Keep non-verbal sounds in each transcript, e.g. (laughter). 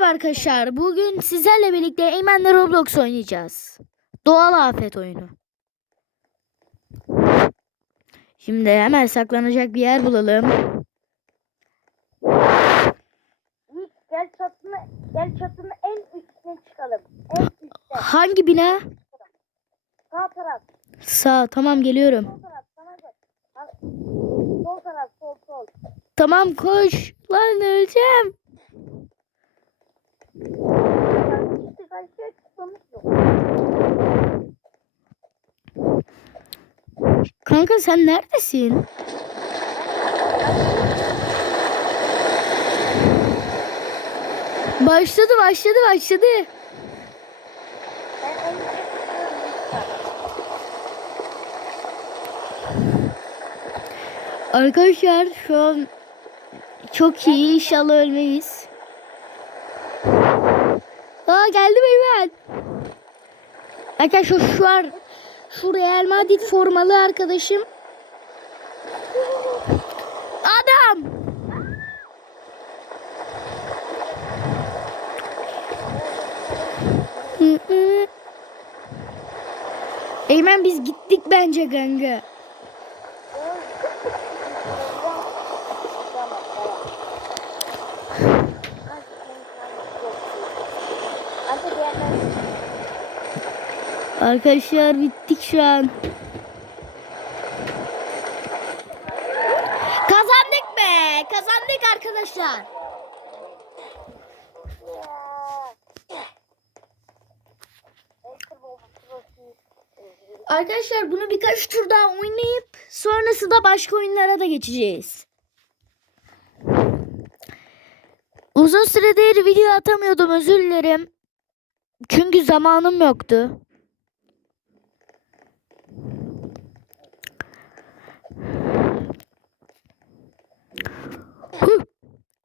Merhaba arkadaşlar. Bugün sizlerle birlikte Eymen'le Roblox oynayacağız. Doğal afet oyunu. Şimdi hemen saklanacak bir yer bulalım. Gel çatını gel çatının en üstüne çıkalım. En üstte. Hangi bina? Sağ taraf. Sağ. Tamam geliyorum. Sol taraf. Sana. Ha, Sol taraf. Sol sol. Tamam koş. Lan öleceğim. İşte karşıya çıkmamız yok. Kanka sen neredesin? Başladı başladı başladı. Arkadaşlar şu an çok iyi inşallah ölmeyiz. Aa geldim Eymen. Arkadaşlar şu an şu Real Madrid formalı arkadaşım. Adam. Eymen biz gittik bence kanka. Tamam tamam. Hadi diğerler. Arkadaşlar bittik şu an. Kazandık be. Kazandık arkadaşlar. Arkadaşlar bunu birkaç tur daha oynayıp sonrasında başka oyunlara da geçeceğiz. Uzun süredir video atamıyordum özür dilerim. Çünkü zamanım yoktu.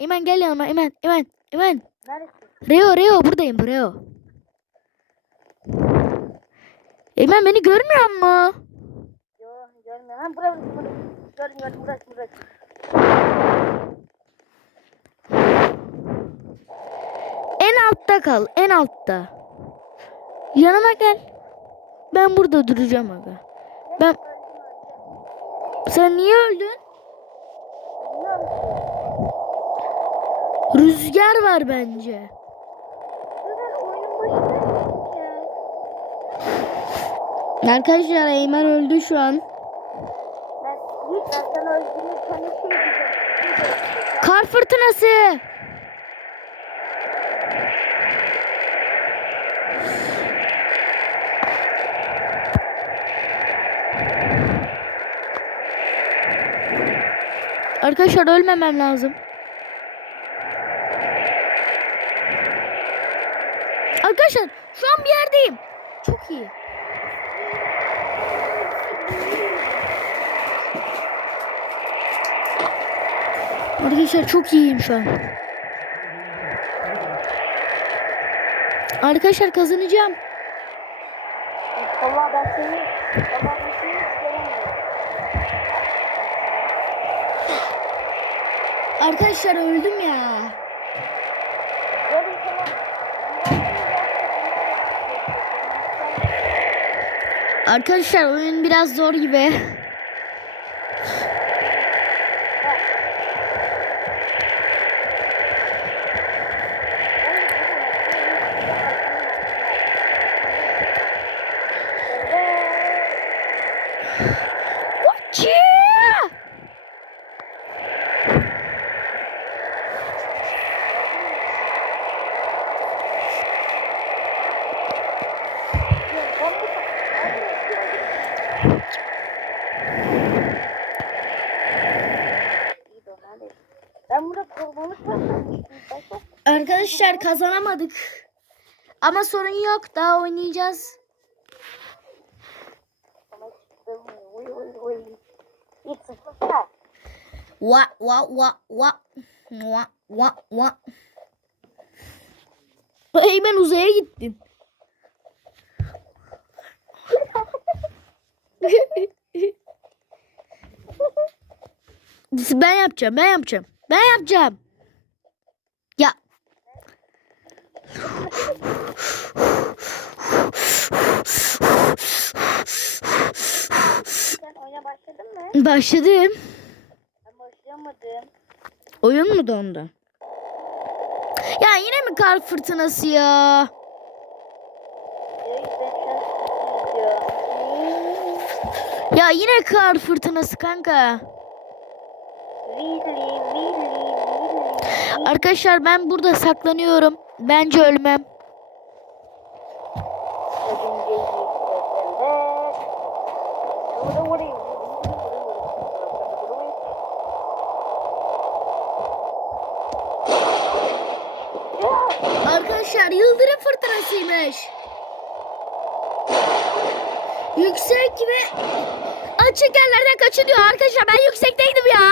Emen gel yanıma Emen Emen Emen. Neredesin? Reo Reo buradayım Reo. Emen beni görmüyor mu? Yok görmüyorum. Ha buraya buraya buraya. Gördüm gördüm burası burası. En altta kal en altta. Yanıma gel. Ben burada duracağım aga. Ben sen niye öldün? Bilmiyorum. Rüzgar var bence. Arkadaşlar Eymen öldü şu an. Kar fırtınası. Arkadaşlar ölmemem lazım. Arkadaşlar şu an bir yerdeyim. Çok iyi. Arkadaşlar çok iyiyim şu an. Arkadaşlar kazanacağım. Valla ben seni, göremiyorum. Arkadaşlar öldüm ya. Gördüm tamam. Arkadaşlar oyun biraz zor gibi. Watcha! Ben burada kovboğluk var sanmıştım. Ben çok Arkadaşlar kazanamadık. Ama sorun yok. Daha oynayacağız. Wa wa wa wa wa wa wa. Hey ben uzaya gittim. (laughs) ben yapacağım, ben yapacağım. Ben yapacağım. Başladım. Ben başlayamadım. Oyun mu dondu? Ya yine mi kar fırtınası ya? Ya yine kar fırtınası kanka. Really, really, Arkadaşlar ben burada saklanıyorum. Bence ölmem. Arkadaşlar yıldırım fırtınasıymış. Yüksek ve açık yerlerden kaçınıyor. Arkadaşlar ben yüksekteydim ya.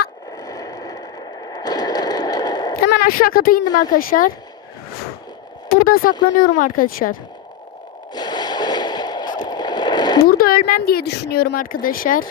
Hemen aşağı kata indim arkadaşlar. Burada saklanıyorum arkadaşlar. Burada ölmem diye düşünüyorum arkadaşlar.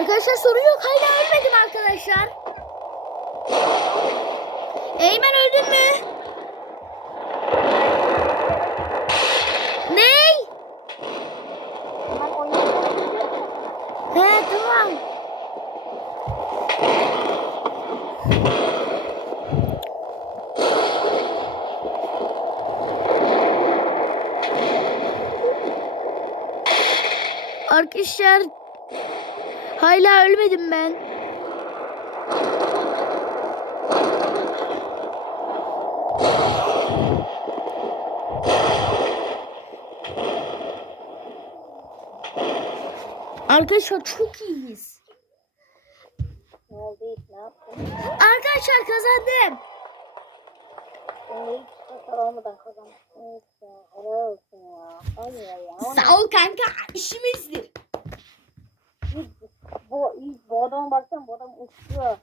Arkadaşlar sorun yok. Hala ölmedim arkadaşlar. Eymen öldün mü? Ney? He tamam. Arkadaşlar Hala ölmedim ben. Arkadaşlar çok iyiyiz. Ne oldu? Ne yaptın? Arkadaşlar kazandım. Sağ ol kanka işimizdir bu, bu adama baksana bu adam uçuyor.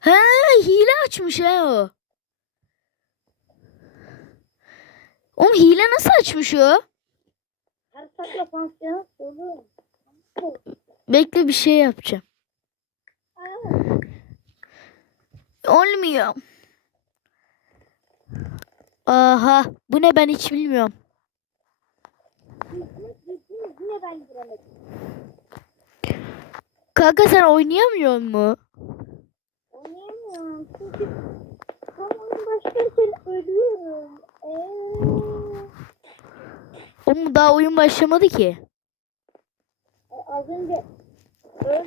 Ha hile açmış ha o. Oğlum hile nasıl açmış o? Her sakla pansiyon oğlum. Bekle bir şey yapacağım. Olmuyor. Aha bu ne ben hiç bilmiyorum. Yine ben giremedim. Kanka sen oynayamıyor mu? Oynayamıyorum çünkü tam oyun başlarken ölüyorum. Eee. Oğlum daha oyun başlamadı ki. Az önce öl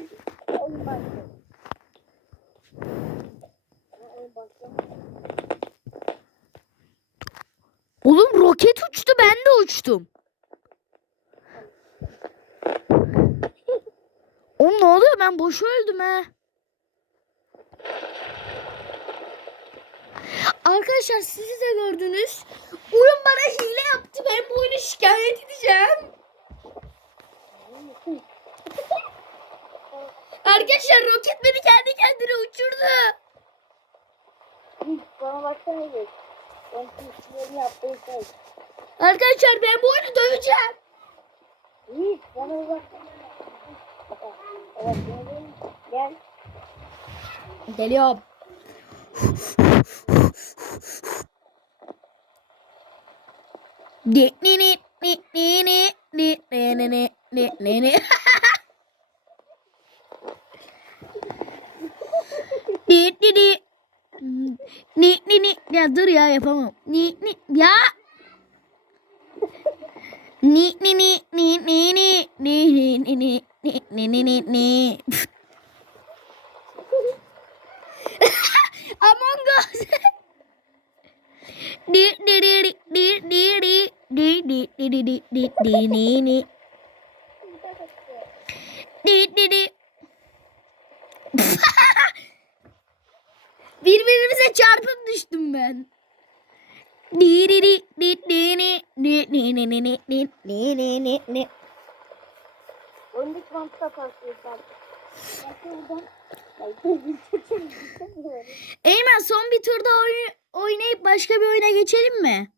oyun başladı. Oğlum roket uçtu ben de uçtum. Oluyor ben boş öldüm he. Arkadaşlar sizi de gördünüz. Oyun bana hile yaptı. Ben bu oyunu şikayet edeceğim. Arkadaşlar roket beni kendi kendine uçurdu. Bana baksana. Ben. Arkadaşlar ben bu oyunu döveceğim. Hiç bana baksana. Evet gel. Geliyorum. Ni ni ni ya dur ya yapamam. Ni ni ya ni Öndeki mantığa karşıyım. Ben şuradan. Ben gözüm çekelim. Eymen son bir turda oy- oynayıp başka bir oyuna geçelim mi?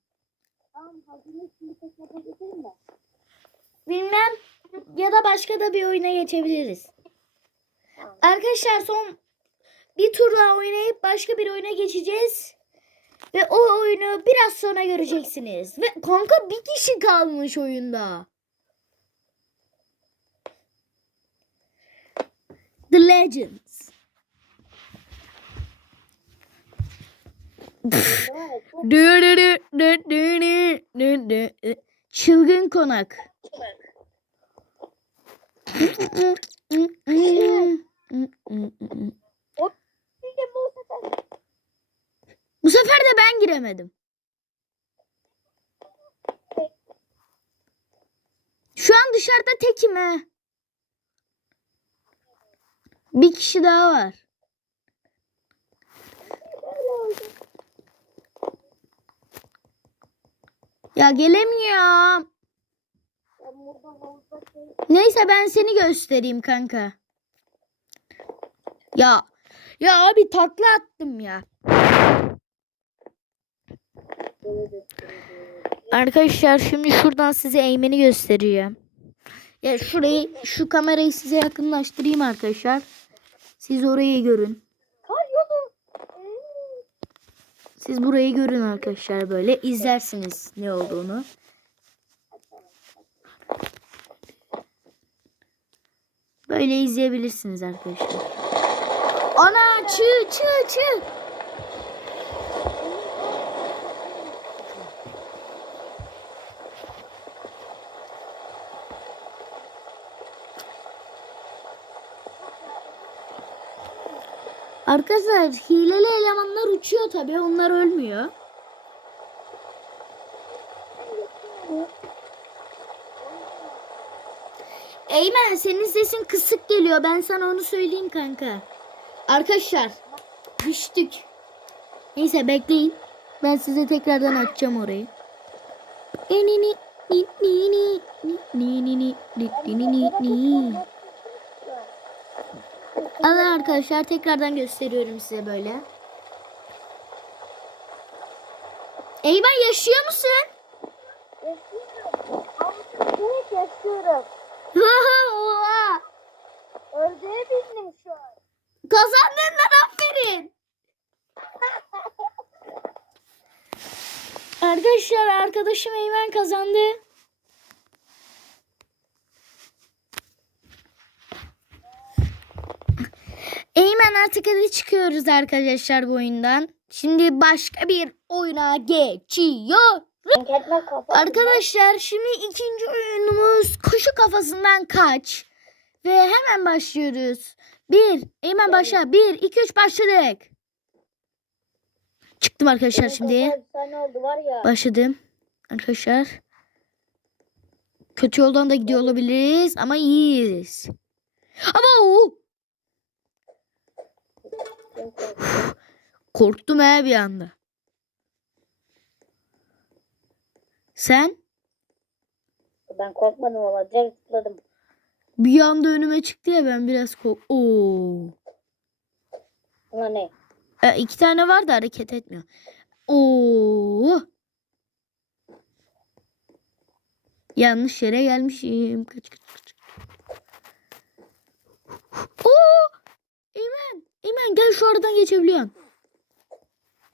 Tamam geçelim? Bilmem. Ya da başka da bir oyuna geçebiliriz. Tamam. Arkadaşlar son bir tur daha oynayıp başka bir oyuna geçeceğiz. Ve o oyunu biraz sonra göreceksiniz. Ve kanka bir kişi kalmış oyunda. The Legends. Evet, çok Bu sefer de ben giremedim. Şu an dışarıda tekim ha. Bir kişi daha var. Ya gelemiyorum. Neyse ben seni göstereyim kanka. Ya ya abi takla attım ya. Arkadaşlar şimdi şuradan size eğmeni göstereceğim. Ya şurayı şu kamerayı size yakınlaştırayım arkadaşlar. Siz orayı görün. Siz burayı görün arkadaşlar böyle izlersiniz ne olduğunu. Böyle izleyebilirsiniz arkadaşlar. Ana çığ çığ çığ. Arkadaşlar hileli elemanlar uçuyor tabi onlar ölmüyor. Eymen senin sesin kısık geliyor. Ben sana onu söyleyeyim kanka. Arkadaşlar düştük. Neyse bekleyin. Ben size tekrardan açacağım orayı. Ni ni ni ni ni ni ni ni ni ni ni ni. Alın arkadaşlar tekrardan gösteriyorum size böyle. Eymen yaşıyor musun? Yaşıyorum. Evet yaşıyorum. Oha! Ördeğe bindim şu an. Kazandın lan aferin. (laughs) Arkadaşlar arkadaşım Eymen kazandı. Eymen artık hadi çıkıyoruz arkadaşlar bu oyundan. Şimdi başka bir oyuna geçiyor. Arkadaşlar şimdi ikinci oyunumuz kuşu kafasından kaç. Ve hemen başlıyoruz. Bir, hemen başla. Bir, iki, üç başladık. Çıktım arkadaşlar şimdi. Başladım. Arkadaşlar. Kötü yoldan da gidiyor olabiliriz ama iyiyiz. Ama o korktum he bir anda. Sen? Ben korkmadım valla. Direkt zıpladım. Bir anda önüme çıktı ya ben biraz kork... Oo. Buna ne? E, iki tane var da hareket etmiyor. Oo. Yanlış yere gelmişim. Kaç kaç kaç. Oo. Eymen. Eymen gel şu aradan geçebiliyorsun.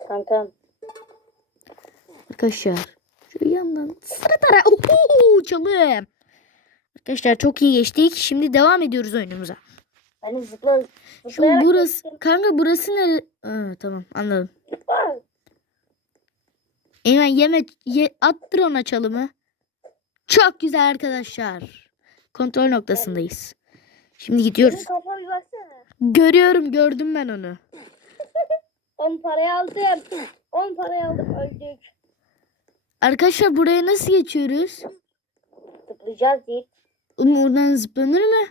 Kankam. Arkadaşlar. Şu yandan sıra tara. Oo, çalım. Arkadaşlar çok iyi geçtik. Şimdi devam ediyoruz oyunumuza. Ben zıpla, Şimdi burası geçtim. kanka burası nere? Aa, tamam anladım. Eymen yeme ye, attır ona çalımı. Çok güzel arkadaşlar. Kontrol noktasındayız. Şimdi gidiyoruz. Görüyorum gördüm ben onu. (laughs) 10 parayı aldım. 10 parayı aldım. Öldük. Arkadaşlar buraya nasıl geçiyoruz? Zıplayacağız Yiğit. Oğlum oradan zıplanır mı?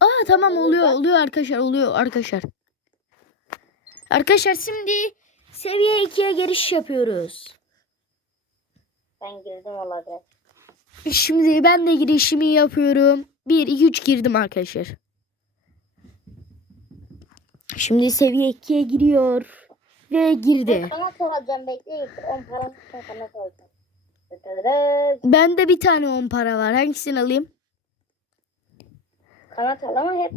Aa tamam oluyor oluyor arkadaşlar oluyor arkadaşlar. Arkadaşlar şimdi seviye 2'ye giriş yapıyoruz. Ben girdim direkt. Şimdi ben de girişimi yapıyorum. 1 2 3 girdim arkadaşlar. Şimdi seviye 2'ye giriyor. ve girdi. Kanat alacağım bekleyin. 10 param için kanat alacağım. Dıdıdıt. Bende bir tane 10 para var. Hangisini alayım? Kanat al ama hep.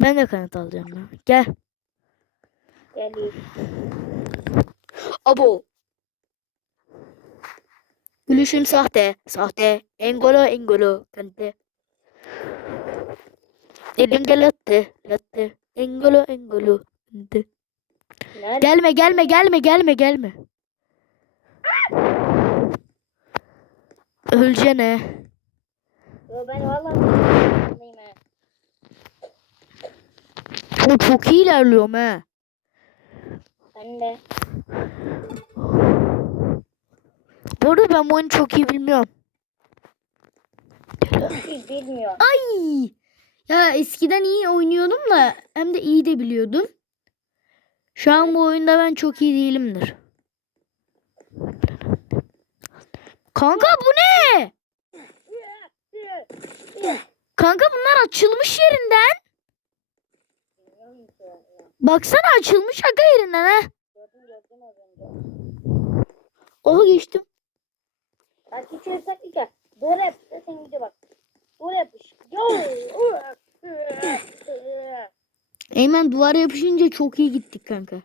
Ben de kanat alacağım ya. Gel. Geliyor. Abo. Gülüşüm sahte, sahte. Engolo, engolo, kante. Elimde latte, latte. Engolo, engolo, kante. Nerede? Gelme, gelme, gelme, gelme, gelme. Öleceğine. Yo, ben vallahi. O çok iyi ilerliyorum he. Ben de. Bu arada ben bu oyunu çok iyi bilmiyorum. Bilmiyorum. Ay! Ya eskiden iyi oynuyordum da hem de iyi de biliyordum. Şu an bu oyunda ben çok iyi değilimdir. Kanka bu ne? Kanka bunlar açılmış yerinden. Baksana açılmış aga yerinden ha. Oha geçtim. Hiç yasak ya. Doğru yap. Sen gide bak. Doğru yapış. Yo. Eymen duvara yapışınca çok iyi gittik kanka.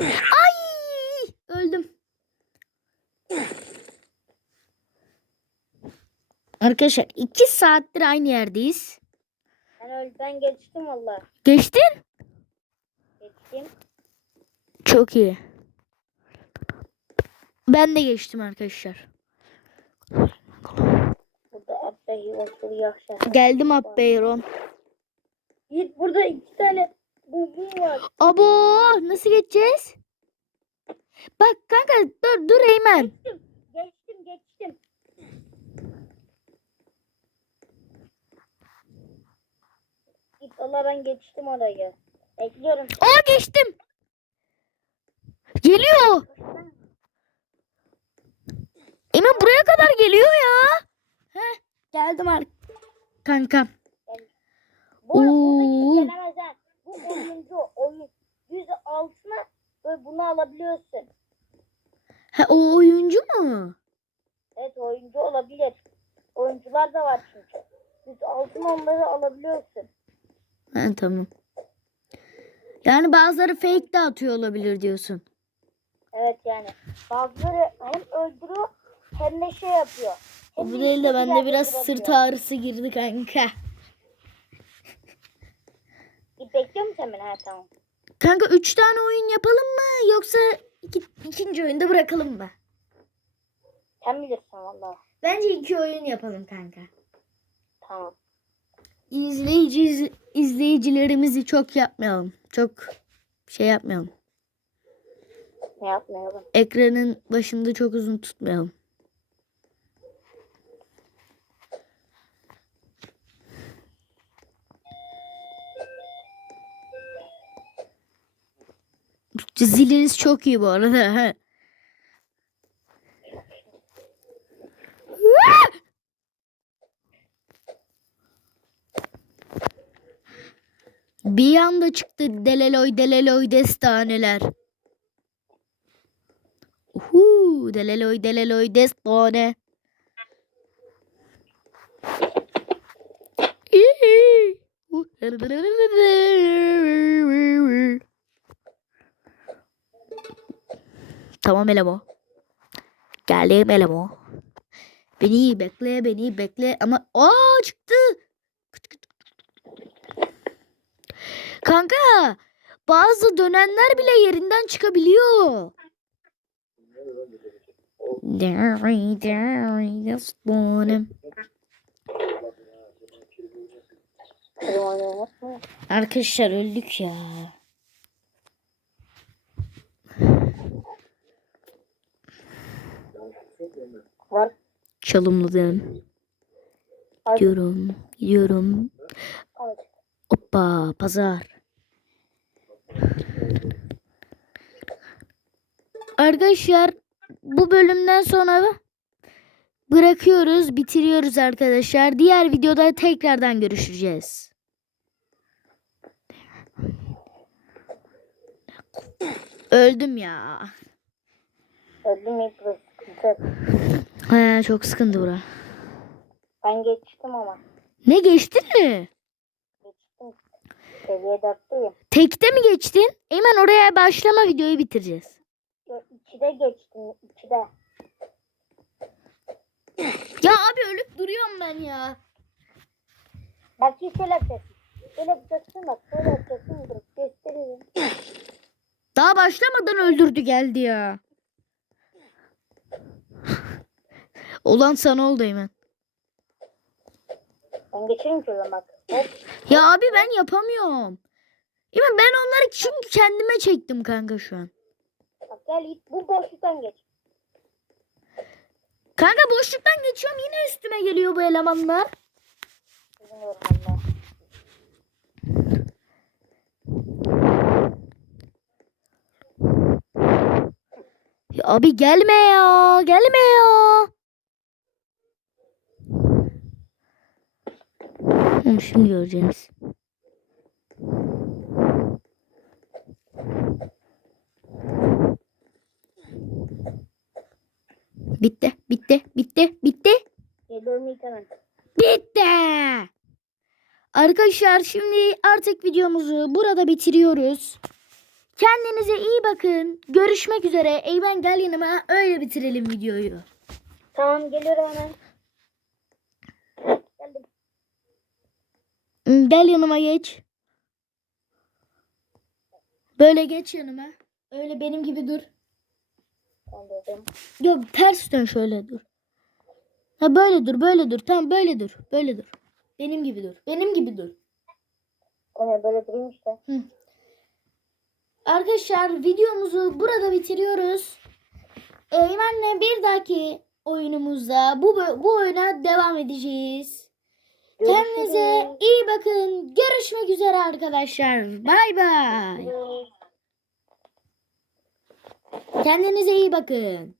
Ay! Öldüm. Arkadaşlar iki saattir aynı yerdeyiz. Ben öyle ben geçtim valla. Geçtin? Geçtim. Çok iyi. Ben de geçtim arkadaşlar. Abdayı oturuyor aşağı. Geldim Abbeyron. Git burada iki tane bulduğum var. Abo nasıl geçeceğiz? Bak kanka dur dur Eymen. Geçtim. Geçtim geçtim. Git valla ben geçtim orayı. Bekliyorum. Aa geçtim. Geliyor. Eymen buraya kadar geliyor ya. Heh, geldim ar kankam. Bu Oo. Bu oyuncu oyun. Yüz altına böyle bunu alabiliyorsun. Ha o oyuncu mu? Evet oyuncu olabilir. Oyuncular da var çünkü. Yüz altına onları alabiliyorsun. Ha tamam. Yani bazıları fake de atıyor olabilir diyorsun. Evet yani. Bazıları hem öldürüyor hem de şey yapıyor. Bu değil de bende biraz sırt ağrısı girdi kanka. Bekliyor musun beni? Ha tamam. Kanka 3 tane oyun yapalım mı yoksa iki, ikinci oyunda bırakalım mı? Sen bilirsin valla. Bence iki oyun yapalım kanka. Tamam. İzleyici iz- izleyicilerimizi çok yapmayalım. Çok şey yapmayalım. Ne yapmayalım. Ekranın başında çok uzun tutmayalım. Ziliniz çok iyi bu arada. ha. (laughs) Bir anda çıktı deleloy deleloy destaneler. Uhu, deleloy deleloy destane. Tamam Elemo. Geldim Elemo. Beni bekle, beni bekle ama aa çıktı. Kanka, bazı dönenler bile yerinden çıkabiliyor. Hadi oynayalım mı? Arkadaşlar öldük ya. Var. Çalımladım. Hadi. Gidiyorum, gidiyorum. Hoppa, pazar. Arkadaşlar bu bölümden sonra bırakıyoruz, bitiriyoruz arkadaşlar. Diğer videoda tekrardan görüşeceğiz. Öldüm ya. Öldüm ilk. He, çok sıkıntı bura. Ben geçtim ama. Ne geçtin mi? Geçtim. Seviye dörtteyim. Tekte mi geçtin? Hemen oraya başlama videoyu bitireceğiz. İkide geçtim. ikide. Ya abi ölüp duruyorum ben ya. Bak hiç şöyle yapacaksın. Şöyle yapacaksın bak. Yapacaksın. Dur gösteririm. Daha başlamadan öldürdü geldi ya. Olan sana oldu hemen. Ben o zaman bak. Hop. Ya abi ben yapamıyorum. Hemen ben onları çünkü kendime çektim kanka şu an. Bak gel git. Bu boşluktan geç. Kanka boşluktan geçiyorum yine üstüme geliyor bu elemanlar. Bilmiyorum. Ya abi gelme ya gelme ya. Hı, şimdi göreceğiz. Bitti, bitti, bitti, bitti. Bitti. Arkadaşlar şimdi artık videomuzu burada bitiriyoruz. Kendinize iyi bakın. Görüşmek üzere. Eymen gel yanıma. Öyle bitirelim videoyu. Tamam geliyorum hemen. Gel yanıma geç. Böyle geç yanıma. Öyle benim gibi dur. Dedim. Yok ters dön şöyle dur. Ha böyle dur böyle dur. Tamam böyle dur. Böyle dur. Benim gibi dur. Benim gibi dur. Ne böyle durayım işte. Arkadaşlar videomuzu burada bitiriyoruz. Eymen'le bir dahaki oyunumuzda bu bu oyuna devam edeceğiz. Kendinize Görüşürüz. iyi bakın. Görüşmek üzere arkadaşlar. Bay bay. Kendinize iyi bakın.